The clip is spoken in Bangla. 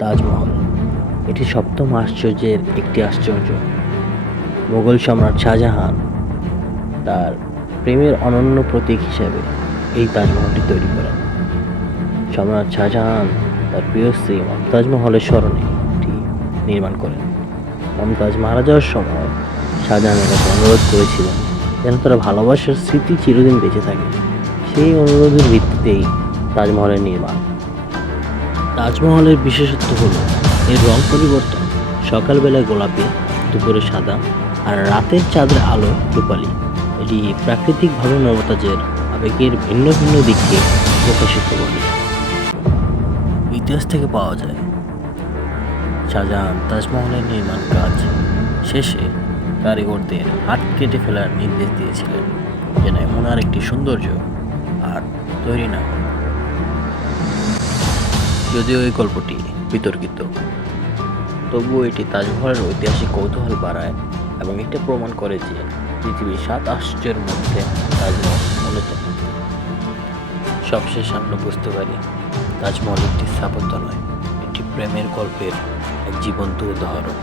তাজমহল। এটি সপ্তম আশ্চর্যের একটি আশ্চর্য। মোগল সম্রাট শাহজাহান তার প্রেমের অনন্য প্রতীক হিসেবে এই তাজমহলটি তৈরি করেন। সম্রাট শাহজাহান তার প্রিয় স্ত্রী মমতাজ মহলের স্মরণে এটি নির্মাণ করেন। মমতাজ মারা যাওয়ার সময় শাহজাহানের কাছে অনুরোধ করেছিলেন যেন তারা ভালোবাসার স্মৃতি চিরদিন বেঁচে থাকে। সেই অনুরোধের ভিত্তিতেই তাজমহলের নির্মাণ তাজমহলের বিশেষত্ব হলো, এর রং পরিবর্তন, সকালবেলায় গোলাপি, দুপুরে সাদা আর রাতের চাঁদের আলো রূপালি। এটি প্রাকৃতিকভাবে মমতাজের আবেগের ভিন্ন ভিন্ন দিককে প্রকাশিত করে। ইতিহাস থেকে পাওয়া যায়, শাহজাহান তাজমহলের নির্মাণ কাজ শেষে কারিগরদের হাত কেটে ফেলার নির্দেশ দিয়েছিলেন, যেন এমন আর একটি সৌন্দর্য আর তৈরি না যদিও এই গল্পটি বিতর্কিত, তবুও এটি তাজমহলের ঐতিহাসিক কৌতূহল বাড়ায় এবং এটা প্রমাণ করে যে পৃথিবীর সাত আশ্চর্যের মধ্যে তাজমহল অন্যতম। সবশেষ আমরা বুঝতে পারি, তাজমহল একটি স্থাপত্য নয়, এটি প্রেমের গল্পের এক জীবন্ত উদাহরণ।